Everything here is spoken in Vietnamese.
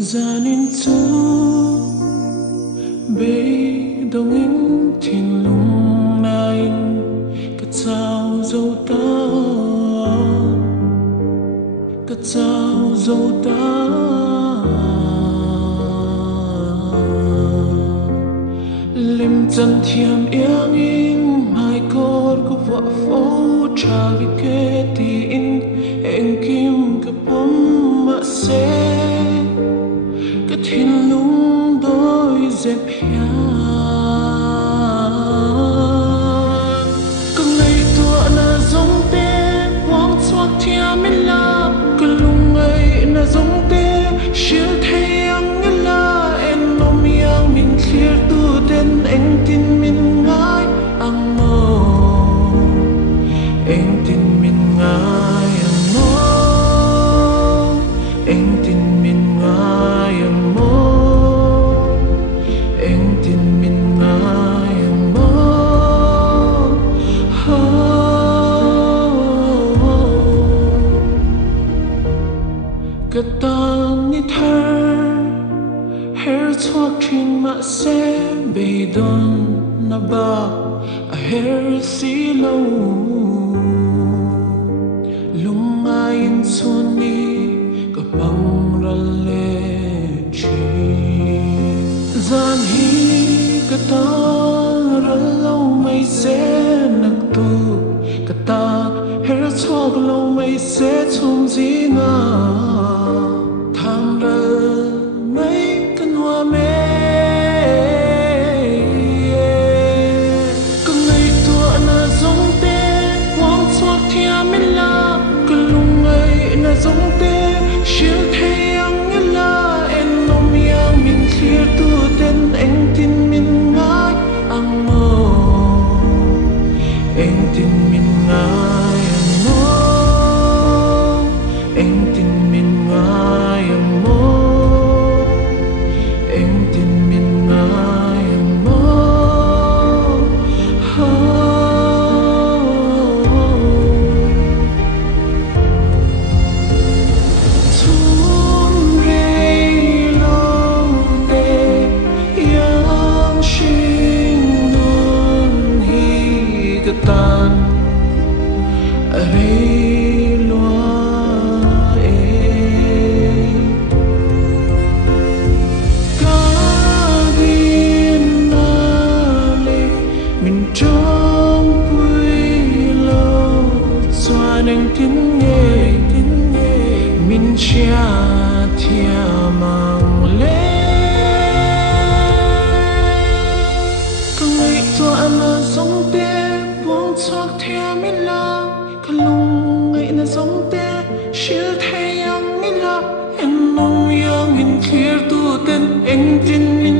Ra nên chú bê đông in thiên lung này cất sao dấu ta cất sao dấu ta lim chân thiam yên in mai cốt của vợ phố trà vì kê tin em kim cái bóng mà sẽ cái thiên lung đôi dẹp hiền cứ ngày tua là giống tê quang xoát thiam mình là cứ lung ngày là giống tê chia thay anh như là em ôm yang mình chia tu tên anh tin mình ngái anh mơ anh tin mình ngái anh mơ anh tin mình ngái anh mơ anh tin mình ngái anh mơ cái tan như thơ hair thoát trên mặt xe bề đòn na ba a hair xí lâu lung ai in xuân đi có bằng ra lệ chi gian hi cái ta ra lâu mây sẽ nặng tu cái ta hair thoát lâu mây sẽ chung gì ngờ tham ra mấy căn hoa mê cứ ngày tua là giống tê quang xoát thiam mình là cứ lung ngày là giống tê chia thay anh như là em ôm yang mình chia tu tên anh tin mình ngái anh mơ anh tin mình ngái anh mơ anh tin mình ngái anh mơ anh tin mình ngái anh mơ thun rê lâu tê yang sinh nun hi cái tan ở đây loa cá điên na lê mình trong quê lâu xoa nâng tiếng nghe mình chia thia mang lê cứ ngày tua là giống tê buông xoát theo mình là cứ lung ngày là giống tê chia thay anh là em mong yang mình kia tu tên anh tin mình